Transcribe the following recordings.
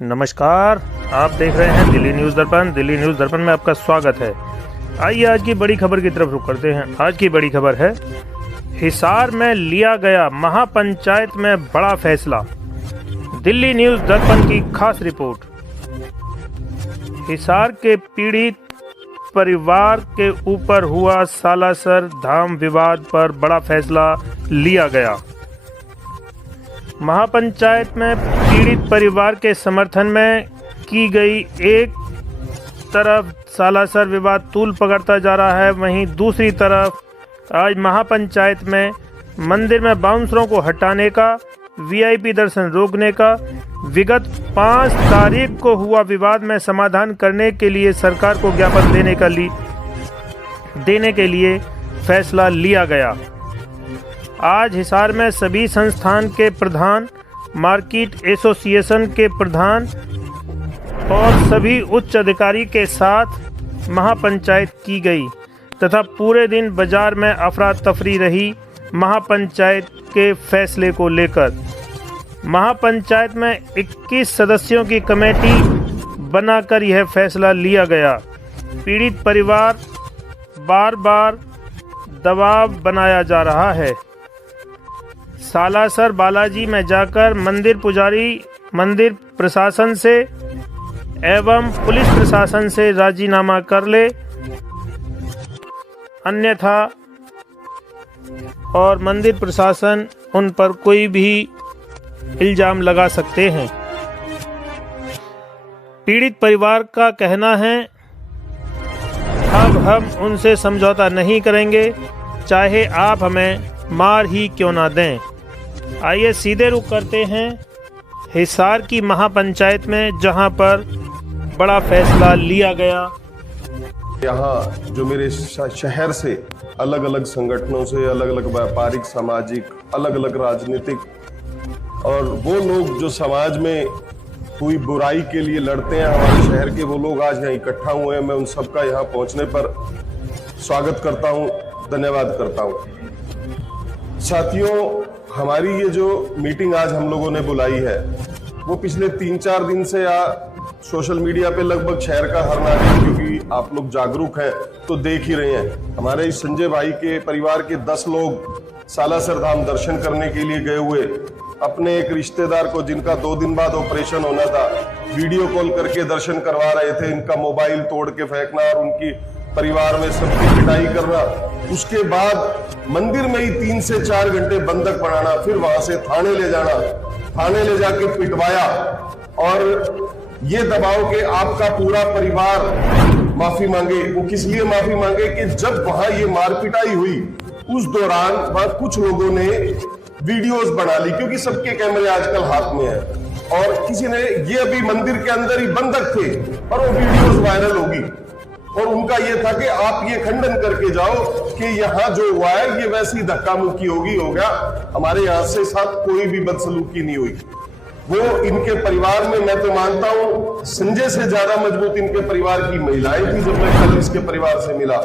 नमस्कार, आप देख रहे हैं दिल्ली न्यूज़ दर्पण। दिल्ली न्यूज़ दर्पण में आपका स्वागत है। आइए आज की बड़ी खबर की तरफ रुख करते हैं। आज की बड़ी खबर है, हिसार में लिया गया महापंचायत में बड़ा फैसला। दिल्ली न्यूज़ दर्पण की खास रिपोर्ट। हिसार के पीड़ित परिवार के ऊपर हुआ सालासर धाम विवाद पर बड़ा फैसला लिया गया। महापंचायत में पीड़ित परिवार के समर्थन में की गई एक तरफ सालासर विवाद तूल पकड़ता जा रहा है, वहीं दूसरी तरफ आज महापंचायत में मंदिर में बाउंसरों को हटाने का, वीआईपी दर्शन रोकने का, विगत 5 तारीख को हुआ विवाद में समाधान करने के लिए सरकार को ज्ञापन देने के लिए फैसला लिया गया। आज हिसार में सभी संस्थान के प्रधान, मार्केट एसोसिएशन के प्रधान और सभी उच्च अधिकारी के साथ महापंचायत की गई तथा पूरे दिन बाजार में अफरा तफरी रही। महापंचायत के फैसले को लेकर महापंचायत में 21 सदस्यों की कमेटी बनाकर यह फैसला लिया गया। पीड़ित परिवार बार बार दबाव बनाया जा रहा है। सालासर बालाजी में जाकर मंदिर पुजारी मंदिर प्रशासन से एवं पुलिस प्रशासन से राजीनामा कर ले, अन्यथा और मंदिर प्रशासन उन पर कोई भी इल्जाम लगा सकते हैं। पीड़ित परिवार का कहना है, अब हम उनसे समझौता नहीं करेंगे, चाहे आप हमें मार ही क्यों ना दें। आइए सीधे रुख करते हैं हिसार की महापंचायत में, जहां पर बड़ा फैसला लिया गया। यहाँ जो मेरे शहर से अलग अलग संगठनों से, अलग अलग व्यापारिक, सामाजिक, अलग अलग राजनीतिक और वो लोग जो समाज में हुई बुराई के लिए लड़ते हैं, हमारे शहर के वो लोग आज यहाँ इकट्ठा हुए हैं। मैं उन सबका यहाँ पहुँचने पर स्वागत करता हूँ, धन्यवाद करता हूँ। साथियों, हमारी ये जो मीटिंग आज हम लोगों ने बुलाई है, वो पिछले 3-4 दिन से सोशल मीडिया पे लगभग शहर का हर नागरिक, क्योंकि आप लोग जागरूक हैं तो देख ही रहे हैं। हमारे इस संजय भाई के परिवार के 10 लोग सालासर धाम दर्शन करने के लिए गए हुए अपने एक रिश्तेदार को, जिनका 2 दिन बाद ऑपरेशन होना था, वीडियो कॉल करके दर्शन करवा रहे थे। इनका मोबाइल तोड़ के फेंकना और उनकी परिवार में सबकी पिटाई करना, उसके बाद मंदिर में ही 3 से 4 घंटे बंधक बनाना, फिर वहां से थाने ले जाना, थाने ले जाके पिटवाया और ये दबाव के आपका पूरा परिवार माफी मांगे। वो किस लिए माफी मांगे कि जब वहां ये मारपिटाई हुई उस दौरान वहां कुछ लोगों ने वीडियोस बना ली, क्योंकि सबके कैमरे आजकल हाथ में है, और किसी ने, ये अभी मंदिर के अंदर ही बंधक थे और वो वीडियोस वायरल होगी और उनका ये था कि आप ये खंडन करके जाओ कि यहाँ जो हुआ है ये वैसी धक्का मुक्की हो गया, हमारे यहाँ से साथ कोई भी बदसलूकी नहीं हुई। वो इनके परिवार में, मैं तो मानता हूँ संजय से ज्यादा मजबूत इनके परिवार की महिलाएं थी। जब मैं कल इसके परिवार से मिला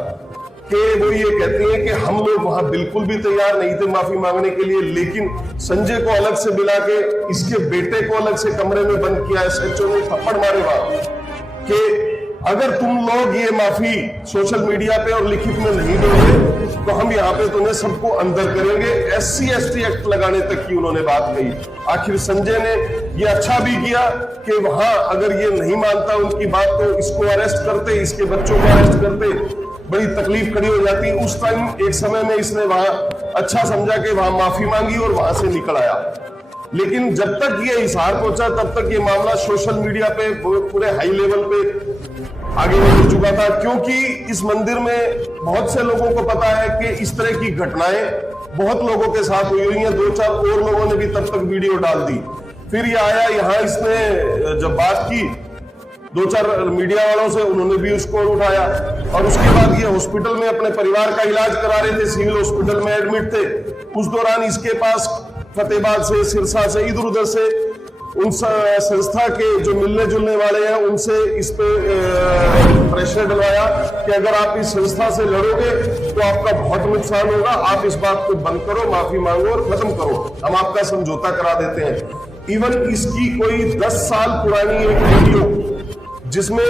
कि वो ये कहती हैं कि हम लोग वहां बिल्कुल भी तैयार नहीं थे माफी मांगने के लिए, लेकिन संजय को अलग से मिला के इसके बेटे को अलग से कमरे में बंद किया, एसएचओ ने थप्पड़ मारे वहां कि अगर तुम लोग ये माफी सोशल मीडिया पे और लिखित में नहीं दोगे तो हम यहाँ पे तुम्हें सबको अंदर करेंगे। SC/ST एक्ट लगाने तक की उन्होंने बात कही। आखिर संजय ने ये अच्छा भी किया कि वहां अगर ये नहीं मानता उनकी बात तो इसको अरेस्ट करते, इसके बच्चों को अरेस्ट करते, बड़ी तकलीफ खड़ी हो जाती। उस टाइम एक समय में इसने वहां अच्छा समझा कि वहां माफी मांगी और वहां से निकल आया। लेकिन जब तक ये हिसार पहुंचा तब तक ये मामला सोशल मीडिया पे पूरे हाई लेवल पे आगे बढ़ चुका था, क्योंकि इस मंदिर में बहुत से लोगों को पता है कि इस तरह की घटनाएं बहुत लोगों के साथ हुई हैं। 2-4 और लोगों ने भी तब तक वीडियो डाल दी। फिर ये आया यहाँ, इसने जब बात की 2-4 मीडिया वालों से, उन्होंने भी उसको उठाया और उसके बाद ये हॉस्पिटल में अपने परिवार का इलाज करा रहे थे, सिविल हॉस्पिटल में एडमिट थे। उस दौरान इसके पास फतेहाबाद से, सिरसा से, इधर उधर से उन संस्था के जो मिलने जुलने वाले हैं उनसे इस पे प्रेशर डलवाया कि अगर आप इस संस्था से लड़ोगे तो आपका बहुत नुकसान होगा, आप इस बात को बंद करो, माफी मांगो और खत्म करो, हम आपका समझौता करा देते हैं। इवन इसकी कोई 10 साल पुरानी एक वीडियो जिसमें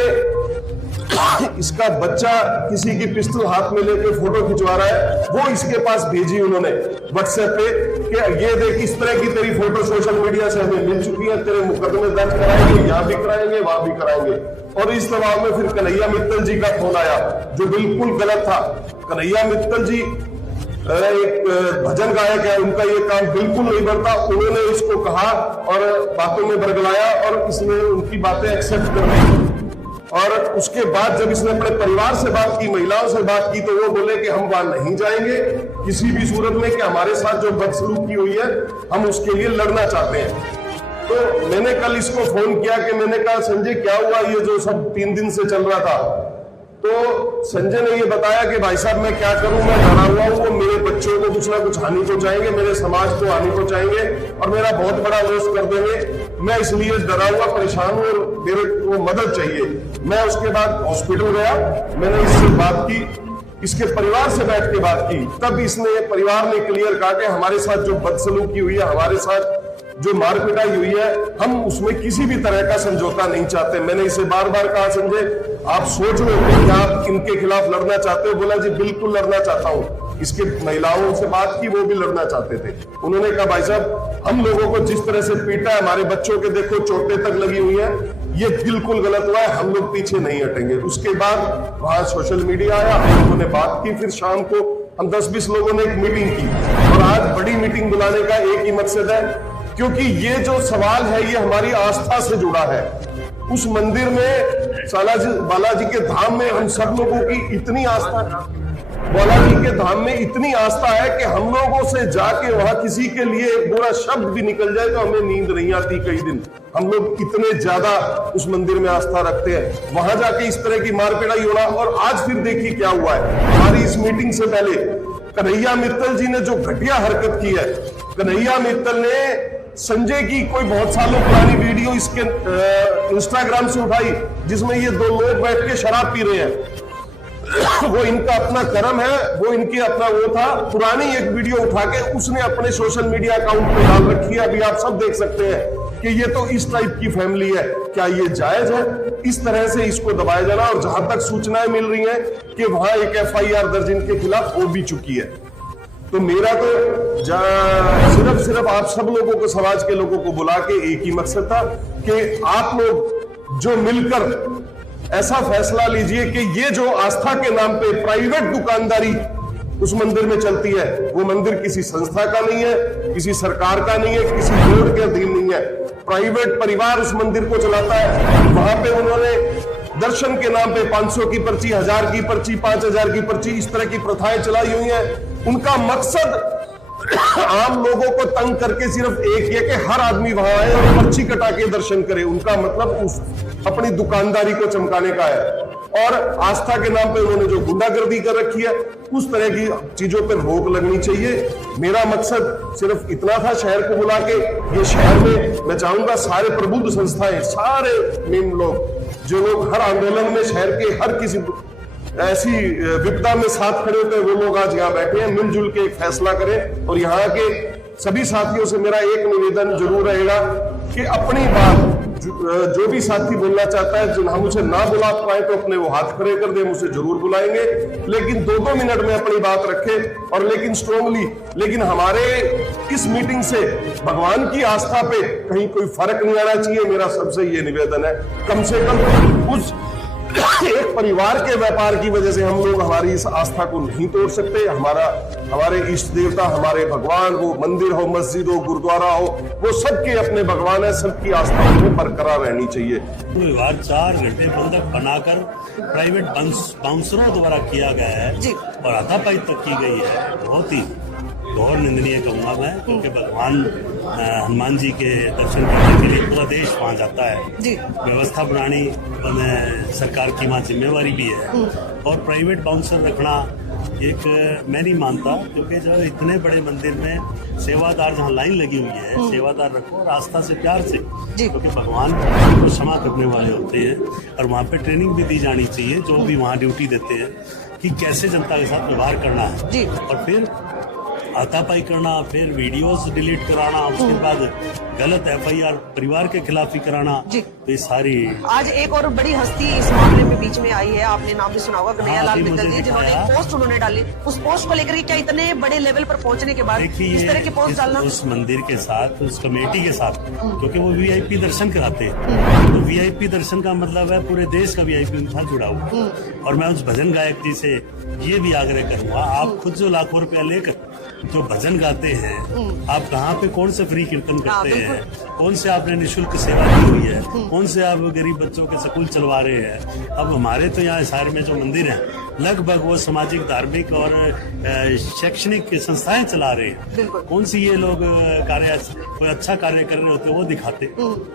इसका बच्चा किसी की पिस्टल हाथ में लेके फोटो खिंचवा रहा है, वो इसके पास भेजी उन्होंने व्हाट्सएप पे कि ये देख इस तरह की तेरी फोटो सोशल मीडिया से हमें मिल चुकी है, तेरे मुकदमे दर्ज कराएंगे, यहाँ भी कराएंगे वहां भी कराएंगे। और इस दबाव में फिर कन्हैया मित्तल जी का फोन आया जो बिल्कुल गलत था। कन्हैया मित्तल जी एक भजन गायक है, उनका ये काम बिल्कुल नहीं बनता। उन्होंने इसको कहा और बातों में बरगलाया और इसने उनकी बातें एक्सेप्ट कर ली। और उसके बाद जब इसने अपने परिवार से बात की, महिलाओं से बात की, तो वो बोले कि हम वहां नहीं जाएंगे किसी भी सूरत में, कि हमारे साथ जो बदसलूकी हुई है हम उसके लिए लड़ना चाहते हैं। तो मैंने कल इसको फोन किया कि मैंने कहा संजय क्या हुआ ये जो सब 3 दिन से चल रहा था। तो संजय ने ये बताया कि भाई साहब मैं क्या करूं, मैं डरा हुआ हूं, वो मेरे बच्चों को कुछ ना कुछ हानि पहुंचाएंगे, मेरे समाज को हानि पहुंचाएंगे और मेरा बहुत बड़ा लॉस कर देंगे। मैं इसलिए डरा हुआ परेशान हूं और मेरे को मदद चाहिए। मैं उसके बाद हॉस्पिटल गया, मैंने इससे बात की, इसके परिवार से बैठ के बात की। तब इसने परिवार ने क्लियर कहा कि हमारे साथ जो बदसलूकी हुई है, हमारे साथ जो मार पिटाई हुई है, हम उसमें किसी भी तरह का समझौता नहीं चाहते। मैंने इसे बार बार कहा संजय आप सोच लो कि आप इनके खिलाफ लड़ना चाहते हो। बोला जी बिल्कुल लड़ना चाहता हूं। इसके महिलाओं से बात की, वो भी लड़ना चाहते थे। उन्होंने कहा भाई साहब हम लोगों को जिस तरह से पीटा है, हमारे बच्चों के देखो चोटें तक लगी हुई है, ये बिल्कुल गलत हुआ है, हम लोग पीछे नहीं हटेंगे। उसके बाद वहां सोशल मीडिया आया, हम लोगों ने बात की, फिर शाम को हम 10-20 लोगों ने एक मीटिंग की और आज बड़ी मीटिंग बुलाने का एक ही मकसद है, क्योंकि ये जो सवाल है ये हमारी आस्था से जुड़ा है। उस मंदिर में बालाजी के धाम में हम सब लोगों की इतनी आस्था है, बालाजी के धाम में इतनी आस्था है कि हम लोगों से जाके वहां किसी के लिए एक बुरा शब्द भी निकल जाए तो हमें नींद नहीं आती कई दिन। हम लोग इतने ज्यादा उस मंदिर में आस्था रखते हैं। वहां जाके इस तरह की मारपीटाई होना, और आज फिर देखिए क्या हुआ है। हमारी इस मीटिंग से पहले कन्हैया मित्तल जी ने जो घटिया हरकत की है, कन्हैया मित्तल ने संजय की कोई बहुत सालों पुरानी वीडियो इसके इंस्टाग्राम से उठाई जिसमें ये 2 लोग बैठ के शराब पी रहे हैं। वो इनका अपना कर्म है, वो इनके अपना वो था। पुरानी एक वीडियो उठा के उसने अपने सोशल मीडिया अकाउंट पे डाल रखी है, अभी आप सब देख सकते हैं कि ये तो इस टाइप की फैमिली है। क्या ये जायज है इस तरह से इसको दबाया जाना? और जहां तक सूचनाएं मिल रही हैं कि वहां एक FIR दर्ज इनके खिलाफ हो भी चुकी है। तो मेरा तो सिर्फ आप सब लोगों को, समाज के लोगों को बुला के एक ही मकसद था कि आप लोग जो मिलकर ऐसा फैसला लीजिए कि ये जो आस्था के नाम पे प्राइवेट दुकानदारी उस मंदिर में चलती है, वो मंदिर किसी संस्था का नहीं है, किसी सरकार का नहीं है, किसी बोर्ड के अधीन नहीं है। प्राइवेट परिवार उस मंदिर को चलाता है। वहां पे उन्होंने दर्शन के नाम पे 500 की पर्ची, 1000 की पर्ची, 5000 की पर्ची, इस तरह की प्रथाएं चलाई हुई हैं। उनका मकसद आम लोगों को तंग करके सिर्फ एक ये कि हर आदमी वहां आए और पर्ची कटा के दर्शन करे। उनका मतलब उस अपनी दुकानदारी को चमकाने का है। और आस्था के नाम पे उन्होंने जो गुंडागर्दी कर रखी है, उस तरह की चीजों पर रोक लगनी चाहिए। मेरा मकसद सिर्फ इतना था शहर को बुला के। ये शहर में मैं चाहूंगा सारे प्रबुद्ध संस्थाएं, सारे मेन लोग, जो लोग हर आंदोलन में शहर के हर किसी ऐसी विपदा में साथ खड़े होते हैं, वो लोग आज यहाँ बैठे हैं। मिलजुल के एक फैसला करें। और यहाँ के सभी साथियों से मेरा एक निवेदन जरूर रहेगा कि अपनी बात जो भी साथी बोलना चाहता है, जिन हम उसे ना बुला पाए तो अपने वो हाथ खड़े कर दे, हम उसे जरूर बुलाएंगे, लेकिन 2-2 मिनट में अपनी बात रखें और लेकिन स्ट्रांगली। लेकिन हमारे इस मीटिंग से भगवान की आस्था पे कहीं कोई फर्क नहीं आना चाहिए। मेरा सबसे ये निवेदन है, कम से कम उस एक परिवार के व्यापार की वजह से हम लोग हमारी इस आस्था को नहीं तोड़ सकते। हमारे इष्ट देवता, हमारे भगवान, वो मंदिर हो, मस्जिद हो, गुरुद्वारा हो, वो सबके अपने भगवान है। सबकी आस्था उनमें बरकरार रहनी चाहिए। विवाद 4 घंटे बंधक बनाकर प्राइवेट बाउंसरों द्वारा किया गया है और हाथापाई तक की गई है। बहुत ही घोर निंदनीय कहूँगा मैं, क्योंकि भगवान हनुमान जी के दर्शन करने के लिए पूरा देश वहाँ जाता है। व्यवस्था बनानी सरकार की वहाँ जिम्मेवारी भी है। और प्राइवेट बाउंसर रखना एक मैं नहीं मानता, क्योंकि जो इतने बड़े मंदिर में सेवादार जहाँ लाइन लगी हुई है, सेवादार रखो और आस्था से, प्यार से, क्योंकि भगवान को क्षमा करने वाले होते हैं। और वहाँ पे ट्रेनिंग भी दी जानी चाहिए जो भी वहाँ ड्यूटी देते हैं कि कैसे जनता के साथ व्यवहार करना है। और फिर हाथापाई करना, फिर वीडियोस डिलीट कराना, उसके बाद गलत FIR परिवार के खिलाफ ही कराना, जी। तो ये सारी। आज एक और बड़ी हस्ती इस मामले में बीच में आई है, आपने नाम भी सुना होगा, कन्हैयालाल अभी मित्तल मुझे जी, जिन्होंने दिखाया। एक पोस्ट उन्होंने डाली। उस पोस्ट को लेकर के क्या इतने बड़े लेवल पर पहुंचने के बाद देखिए, इस तरह की पोस्ट डालना? उस मंदिर के साथ, उस कमेटी के साथ, क्योंकि वो VIP दर्शन कराते हैं, तो VIP दर्शन का मतलब है पूरे देश का VIP उनके साथ जुड़ा हुआ। और मैं उस भजन गायक जी से ये भी आग्रह करूंगा, आप खुद जो लाखों रुपया लेकर जो भजन गाते हैं, आप कहाँ पे कौन से फ्री कीर्तन करते हैं, कौन से आपने निशुल्क सेवा दी हुई है, कौन से आप गरीब बच्चों के स्कूल चलवा रहे हैं। अब हमारे तो यहाँ हिसार में जो मंदिर है, लगभग वो सामाजिक, धार्मिक और शैक्षणिक संस्थाएं चला रहे हैं। कौन सी ये लोग कार्य, कोई अच्छा कार्य कर रहे होते वो दिखाते।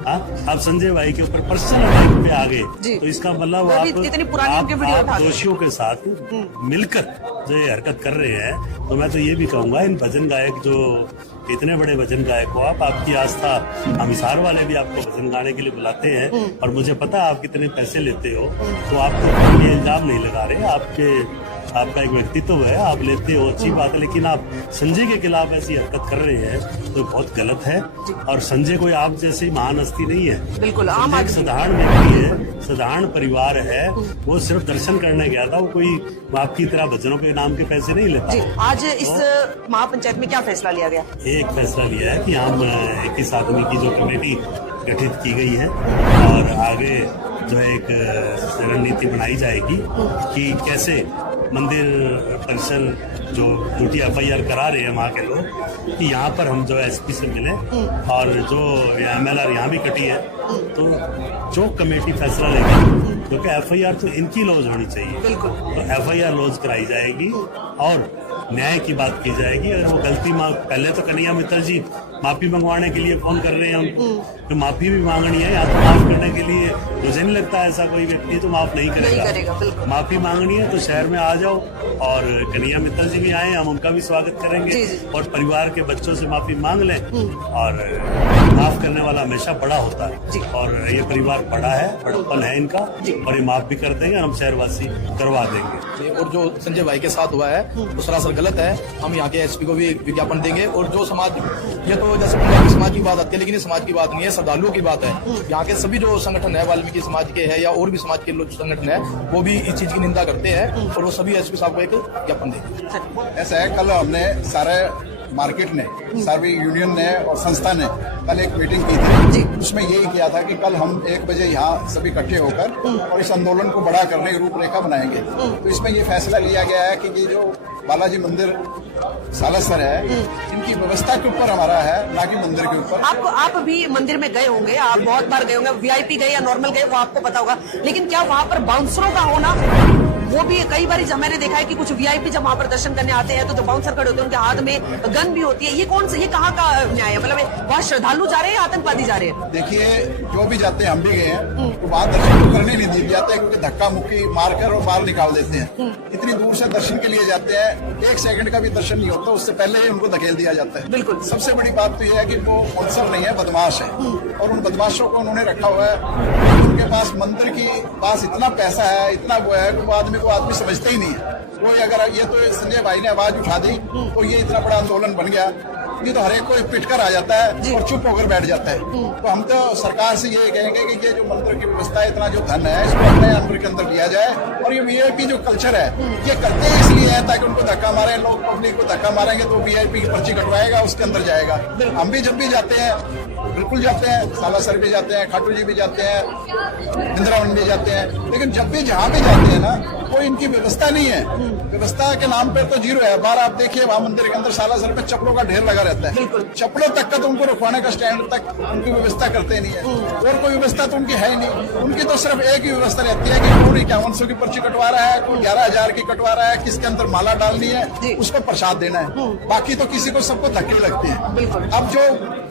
हाँ, आप संजय भाई के ऊपर पर्सनल अटैक पे आ गए, तो इसका मतलब आप दोषियों के साथ मिलकर जो ये हरकत कर रहे हैं। तो मैं तो ये भी कहूंगा, इन भजन गायक जो इतने बड़े भजन गायक हो आप, आपकी आस्था, हम हिसार वाले भी आपको भजन गाने के लिए बुलाते हैं, और मुझे पता है आप कितने पैसे लेते हो, तो आप तो ये इल्जाम नहीं लगा रहे। आपका एक व्यक्तित्व है, आप लेते हो, अच्छी बात है, लेकिन आप संजय के खिलाफ ऐसी हरकत कर रहे हैं तो बहुत गलत है। और संजय कोई आप जैसी महान हस्ती नहीं है, बिल्कुल आम एक साधारण व्यक्ति है, साधारण परिवार है, वो सिर्फ दर्शन करने गया था, वो कोई आपकी तरह भजनों के नाम के पैसे नहीं लेता। आज इस महापंचायत में क्या फैसला लिया गया? एक फैसला लिया है कि हम 21 आदमी की जो कमेटी गठित की गई है, और आगे जो है एक रणनीति बनाई जाएगी कि कैसे मंदिर परिसर जो झूठी FIR करा रहे हैं वहाँ के लोग, कि यहाँ पर हम जो SP से मिले, और जो MLR यहाँ भी कटी है, तो जो कमेटी फैसला लेगी, क्योंकि FIR तो इनकी लॉज होनी चाहिए, तो FIR लॉज कराई जाएगी और न्याय की बात की जाएगी। अगर वो गलती पहले तो कन्हैया मित्तल जी माफी मंगवाने के लिए फोन कर रहे हैं हमको, तो माफी भी मांगनी है, या तो माफ करने के लिए मुझे नहीं लगता ऐसा कोई व्यक्ति तो माफ नहीं करेगा। माफी मांगनी है तो शहर में आ जाओ, और कन्हैया मित्तल जी भी आए, हम उनका भी स्वागत करेंगे, और परिवार के बच्चों से माफी मांग लें। और माफ करने वाला हमेशा बड़ा होता है, और ये परिवार बड़ा है, बड़प्पन है इनका, और ये माफ भी कर देंगे, हम शहरवासी करवा देंगे। और जो संजय भाई के साथ हुआ है वो सरासर गलत है। हम यहाँ के SP को भी विज्ञापन देंगे, और जो समाज, ये तो जैसे पंजाबी समाज की बात आती है, लेकिन ये समाज की बात नहीं है, श्रद्धालुओं की बात है। यहाँ के सभी जो संगठन है, वाल्मीकि समाज के है या और भी समाज के लोग संगठन है, वो भी इस चीज की निंदा करते हैं, और वो सभी SP साहब को एक ज्ञापन देंगे। ऐसा है, कल हमने सारे मार्केट ने, सारी यूनियन ने और संस्था ने कल एक मीटिंग की थी, उसमें यही किया था कि कल हम 1 बजे यहाँ सभी इकट्ठे होकर और इस आंदोलन को बड़ा करने की रूपरेखा बनाएंगे। तो इसमें ये फैसला लिया गया है कि ये जो बालाजी मंदिर सालासर है, इनकी व्यवस्था के ऊपर हमारा है, ना कि मंदिर के ऊपर। आप भी मंदिर में गए होंगे, आप बहुत बार गए होंगे, VIP गए या नॉर्मल गए, वो आपको पता होगा, लेकिन क्या वहाँ पर बाउंसरों का होना, वो भी कई बार मैंने देखा है कि कुछ VIP जब वहाँ पर दर्शन करने आते हैं तो जो बाउंसर खड़े होते हैं उनके हाथ में गन भी होती है। ये कौन सा, ये कहाँ का न्याय है? मतलब वहाँ श्रद्धालु जा रहे हैं या आतंकवादी जा रहे हैं? देखिए, जो भी जाते हैं, हम भी गए हैं, तो वहाँ दर्शन तो करने नहीं दिए जाते, क्योंकि धक्का मुक्की मारकर और बाहर निकाल देते हैं। इतनी दूर से दर्शन के लिए जाते हैं, 1 सेकंड का भी दर्शन नहीं होता, उससे पहले ही उनको धकेल दिया जाता है। बिल्कुल। सबसे बड़ी बात तो यह है कि वो स्पॉन्सर नहीं है, बदमाश है, और उन बदमाशों को उन्होंने रखा हुआ है। उनके पास मंदिर की पास इतना पैसा है, इतना वो है कि वो आदमी को आदमी समझते ही नहीं है। वो अगर ये तो संजय भाई ने आवाज उठा दी तो ये इतना बड़ा आंदोलन बन गया, ये तो हर एक को पिट कर आ जाता है और चुप होकर बैठ जाता है। तो हम तो सरकार से ये कहेंगे कि ये जो मंदिर की व्यवस्था है, इतना जो धन है, इसको अपने अंदर के अंदर लिया जाए, और ये VIP जो कल्चर है, ये करते हैं इसलिए है ताकि उनको धक्का मारे, लोग पब्लिक को धक्का मारेंगे तो VIP की पर्ची कटवाएगा, उसके अंदर जाएगा। हम भी जब भी जाते हैं, बिल्कुल जाते हैं, सालासर भी जाते हैं, खाटू जी भी जाते हैं, वृंदावन भी जाते हैं, लेकिन जब भी जहाँ भी जाते हैं ना, कोई इनकी व्यवस्था नहीं है। व्यवस्था के नाम पर तो जीरो है। बार आप देखिए वहाँ मंदिर के अंदर सालासर पे चप्पलों का ढेर लगा रहता है, चप्पलों तक का तो उनको रखवाने का स्टैंड तक उनकी व्यवस्था करते नहीं है, और कोई व्यवस्था तो उनकी है ही नहीं। उनकी तो सिर्फ एक ही व्यवस्था रहती है कि कौन 5100 की पर्ची कटवा रहा है, कोई 11000 की कटवा रहा है, किसके अंदर माला डालनी है, उसको प्रसाद देना है, बाकी तो किसी को सबको धक्के लगते हैं। अब जो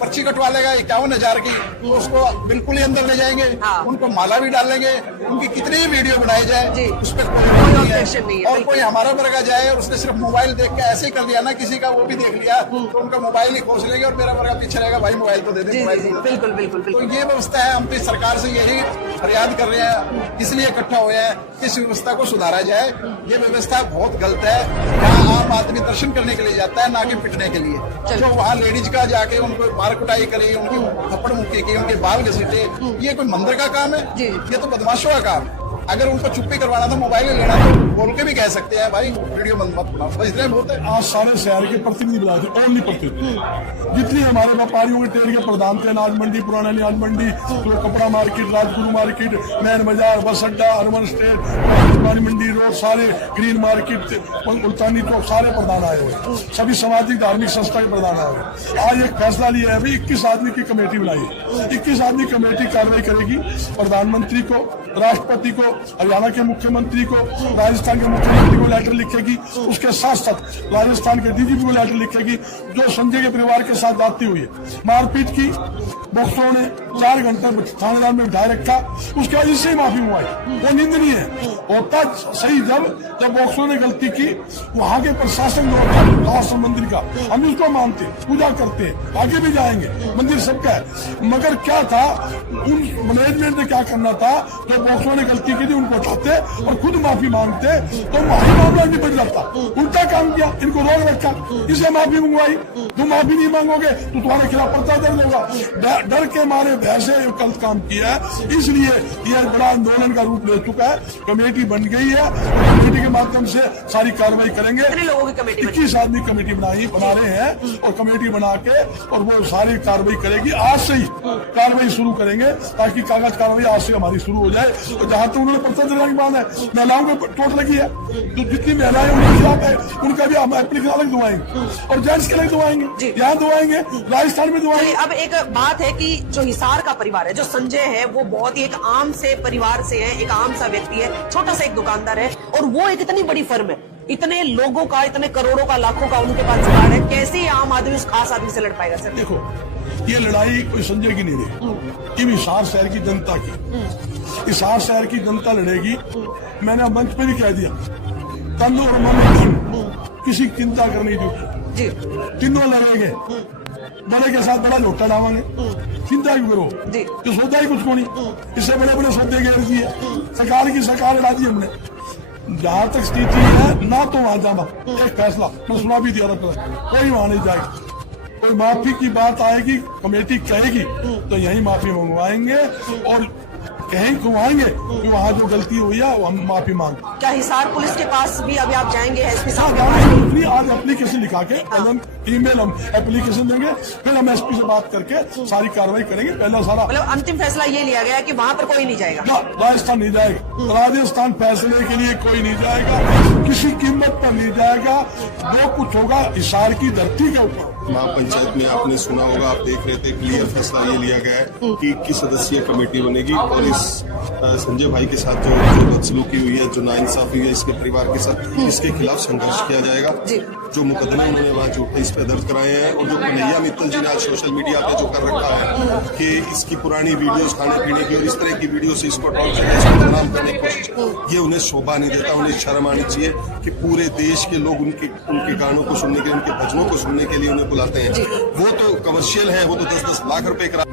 पर्ची कटवा लेगा 51,000 की, तो उसको बिल्कुल ही अंदर ले जाएंगे, उनको माला भी डालेंगे, उनकी कितनी ही वीडियो बनाई जाए उस पर कोई नहीं है। और कोई हमारा वर्ग आ जाए और उसने सिर्फ मोबाइल देख के ऐसे ही कर दिया ना, किसी का वो भी देख लिया तो उनका मोबाइल ही खोज लेंगे और मेरा वर्ग पीछे रहेगा, भाई मोबाइल तो दे दे, मोबाइल। बिल्कुल बिल्कुल। तो ये व्यवस्था है। हम तो सरकार से यही फरियाद कर रहे हैं, इसलिए इकट्ठा हुए हैं कि इस व्यवस्था को सुधारा जाए। ये व्यवस्था बहुत गलत है। यहाँ आम आदमी दर्शन करने के लिए जाता है, ना कि पिटने के लिए। जो वहाँ लेडीज का जाके उनको मार कुटाई करी, उनकी थप्पड़ मुक्की की, उनके बाल घसीटे, ये कोई मंदिर का काम है? ये तो बदमाशों का काम है। अगर उनको चुप्पी करवाना था, मोबाइल लेना तो बोल के भी कह सकते हैं भाई वीडियो मत बनाओ, इतने बहुत है। आज सारे शहर के प्रतिनिधि बुलाए थे, ओनली प्रतिनिधि। जितने हमारे व्यापारियों के ट्रेड के प्रधान थे, अनाज मंडी, पुराना अनाज मंडी, तो कपड़ा मार्केट, राजगुरु मार्केट, नैन बाजार, बस अड्डा, अर्बन स्टेट, पुरानी मंडी रोड, सारे ग्रीन मार्केट, मुल्तानी चौक, सारे प्रधान आए हुए, सभी सामाजिक धार्मिक संस्था के प्रधान आए हुए। आज एक फैसला लिया है, 21 आदमी की कमेटी बनाई है। 21 आदमी कमेटी कार्रवाई करेगी, प्रधानमंत्री को, राष्ट्रपति को, हरियाणा के मुख्यमंत्री को, राजस्थान के मुख्यमंत्री को लेटर लिखेगी। उसके साथ साथ राजस्थान के डीजीपी को लेटर लिखेगी, जो संजय के परिवार के साथ जाती हुई है, मारपीट की, बॉक्सरों ने 4 घंटे थानेदार में बिठाए रखा, उसके बाद इससे ही माफी मंगवाई। वो निंदनीय है। होता सही जब बॉक्सरों ने गलती की, वहां के प्रशासन मंदिर का, हम उसको मानते, पूजा करते हैं, आगे भी जाएंगे, मंदिर सबका है। मगर क्या था, उन मैनेजमेंट ने क्या करना था, जो बॉक्सरों ने गलती की थी उनको उठाते और खुद माफी मांगते, तो वही मामला निपट जाता। उल्टा काम किया, इनको रोक रखा, इसे माफी मंगवाई। तुम माफी नहीं मांगोगे तो तुम्हारे खिलाफ पर्चा दर्ज होगा। डर के मारे वैसे गलत काम किया है, इसलिए यह बड़ा आंदोलन का रूप ले चुका है। कमेटी बन गई है, कमेटी के माध्यम से सारी कार्रवाई करेंगे। 21 आदमी कमेटी बना रहे हैं और कमेटी बना के और वो सारी कार्रवाई करेगी। आज से ही कार्रवाई शुरू करेंगे ताकि कागज कार्रवाई आज से हमारी शुरू हो जाए। तो जहां तक उन्होंने पर्चा देने की बात है, महिलाओं को चोट लगी है, तो जितनी महिलाएं उनके खिलाफ है, उनका भी हम एप्लीकेशन अलग दुआएंगे और जेंट्स के लिए दुआएंगे, यहाँ दुआएंगे, राजस्थान में दुआएंगे। अब एक बात है कि जो हिसार का परिवार है, जो संजय है, वो बहुत ही एक आम से परिवार से है, एक आम सा व्यक्ति है, छोटा सा एक दुकानदार है, और वो एक इतनी बड़ी फर्म है, इतने लोगों का, इतने करोड़ों का, लाखों का उनके पास जुगाड़ है। कैसे ये आम आदमी उस खास आदमी से लड़ पाएगा? सर देखो, ये लड़ाई कोई संजय की नहीं रही, ये हिसार शहर की जनता की, हिसार शहर की जनता लड़ेगी। मैंने मंच पे भी कह दिया, तन और मन धन किसी की चिंता करनी जी, तीनों लड़ेंगे, बड़े के साथ बड़ा लोटा लावांगे, चिंता क्यों करो, तो सौदा ही कुछ को नहीं, इससे बड़े बड़े सौदे घेर दिए, सरकार की सरकार लड़ा दी हमने। जहां तक स्थिति है ना, तो वहां जाना एक फैसला मैं सुना भी दिया था, कोई वहां नहीं जाएगी। कोई माफी की बात आएगी, कमेटी कहेगी तो यही माफी मंगवाएंगे और कहीं घुमाएंगे कि वहाँ जो गलती हुई है वो हम माफी मांग। क्या हिसार पुलिस के पास भी अभी आप जाएंगे एसपी साहब? आज एप्लीकेशन लिखा के ईमेल हम एप्लीकेशन देंगे, फिर हम एसपी से बात करके सारी कार्रवाई करेंगे। पहला सारा मतलब अंतिम फैसला ये लिया गया कि वहाँ पर कोई नहीं जाएगा, राजस्थान नहीं जाएगा, राजस्थान फैसले के लिए कोई नहीं जाएगा, किसी कीमत पर नहीं जाएगा। जो कुछ होगा हिसार की धरती के ऊपर। महापंचायत में आपने सुना होगा, आप देख रहे थे, क्लियर फैसला ये लिया गया है कि 21 सदस्यीय कमेटी बनेगी और इस संजय भाई के साथ जो बदसलूकी हुई है, जो नाइंसाफी हुई है इसके परिवार के साथ, इसके खिलाफ संघर्ष किया जाएगा। जो मुकदमे उन्होंने वहाँ झूठे इस पे दर्ज कराए हैं और जो कन्हैया मित्तल जी ने आज सोशल मीडिया पे जो कर रखा है कि इसकी पुरानी वीडियोस खाने पीने की और इस तरह की वीडियो से इसको टॉर्चर, इसको बदनाम करने की कोशिश, ये उन्हें शोभा नहीं देता। उन्हें शर्म आनी चाहिए कि पूरे देश के लोग उनके गानों को सुनने के लिए, उनके भजनों को सुनने के लिए उन्हें बुलाते हैं। वो तो कमर्शियल है, वो तो 10-10 लाख रुपए करा